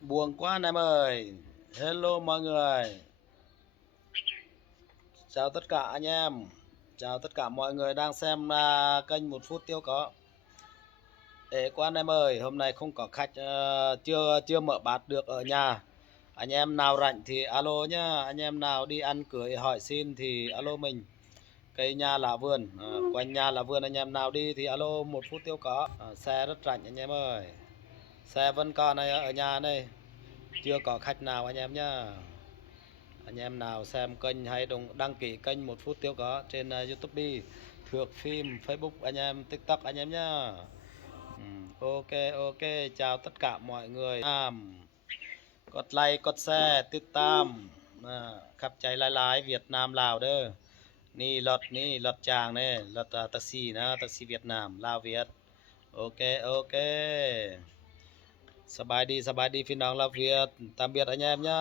Buồn quá anh em ơi. Hello mọi người. Chào tất cả anh em. Chào tất cả mọi người đang xem kênh Một Phút Tiêu Có. Ê quá anh em ơi, hôm nay không có khách, chưa chưa mở bát được ở nhà. Anh em nào rảnh thì alo nhá. Anh em nào đi ăn cưới hỏi xin thì alo mình. Cây nhà là vườn, quanh nhà là vườn, anh em nào đi thì alo Một Phút Tiêu Có. Xe rất rảnh anh em ơi. Xe vẫn còn ở nhà đây. Chưa có khách nào anh em nhá. Anh em nào xem kênh hãy đăng ký kênh Một Phút Tiêu Có trên YouTube đi, Thược Phim, Facebook anh em, TikTok anh em nhá. Ok, ok, chào tất cả mọi người. Cột like cột share ติดตาม khắp chạy lại lại Việt Nam Lào đơ. Ni lọt chàng này lọt taxi na taxi Việt Nam Lào Việt. Ok, ok, sабай đi พี่น้องลาวเวียด tạm biệt anh em nhá.